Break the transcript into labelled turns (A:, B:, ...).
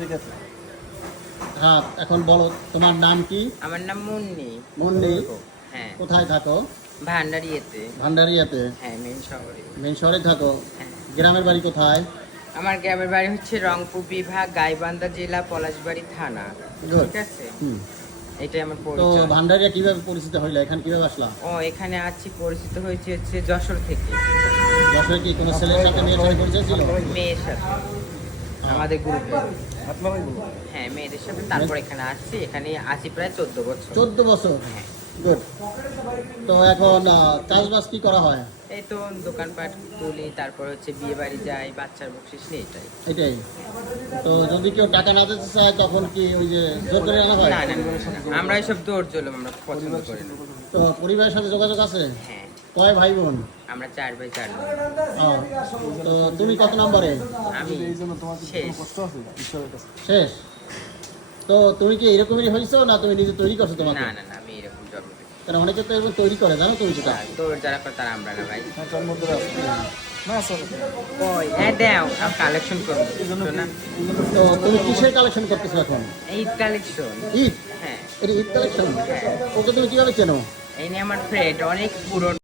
A: ঠিক আছে।
B: হ্যাঁ এখন বলো তোমার নাম কি?
C: আমার নাম মুন্নি।
B: মুন্নি
C: হ্যাঁ।
B: কোথায় থাকো?
C: ভান্ডারিয়েতে।
B: ভান্ডারিয়াতে?
C: হ্যাঁ মেন শহরে।
B: মেন শহরে থাকো।
C: হ্যাঁ।
B: গ্রামের বাড়ি কোথায়?
C: আমার গ্রামের বাড়ি হচ্ছে রংপুর বিভাগ গাইবান্ধা জেলা পলাশবাড়ি থানা. ঠিক আছে? এটাই আমার
B: তো ভান্ডারিয়া কীভাবে পরিচিত হইল? এখানে কীভাবে আসলা?
C: ও এখানে আছি পরিচিত হয়েছে হচ্ছে যশোর থেকে।
B: যশোরে কি কোনো ছেলের সাথে মেয়ের সাথে পরিচয় ছিল?
C: মেয়ের সাথে। আমাদের গ্রুপে হ্যাঁ মেয়েদের সাথে তারপর এখানে আসছি। এখানে আছি প্রায় চোদ্দ বছর।
B: চোদ্দ বছর?
C: হ্যাঁ।
B: গুড তো এখন চাষবাস কি করা হয়?
C: এই তো দোকানপাট তুলি তারপর হচ্ছে বিয়ে বাড়ি যাই বাচ্চার বকশিস নিয়ে এটাই
B: এটাই। তো যদি কেউ টাকা না দিতে চায় তখন কি ওই যে জোর করে আনা হয়?
C: না না না, আমরা এসব দৌড় জলম আমরা পছন্দ করি
B: তো পরিবারের সাথে যোগাযোগ আছে?
C: হ্যাঁ।
B: কয় ভাই বোন?
C: আমরা চার ভাই চার
B: তো তুমি কত নম্বরে?
C: আমি শেষ।
A: কষ্ট আছে ঈশ্বরের কাছে
B: শেষ? তো তুমি কি এরকমই হয়েছো না তুমি নিজে তৈরি করছ তোমাকে?
C: না না না আমি এরকম জন্ম।
B: কারণ অনেকে তো এরকম তৈরি করে জানো তুমি সেটা
C: দৌড় যারা করে তারা আমরা না ভাই।
A: হ্যাঁ তার মধ্যে আছে না আসলে
C: ওই হ্যাঁ দেও আমি কালেকশন করব না?
B: তো তুমি কিসের কালেকশন করতেছো এখন?
C: ঈদ কালেকশন
B: ঈদ?
C: হ্যাঁ।
B: এটা ঈদ কালেকশন
C: হ্যাঁ।
B: ওকে তুমি কীভাবে চেনো?
C: এই নিয়ে আমার ফ্রেন্ড অনেক পুরনো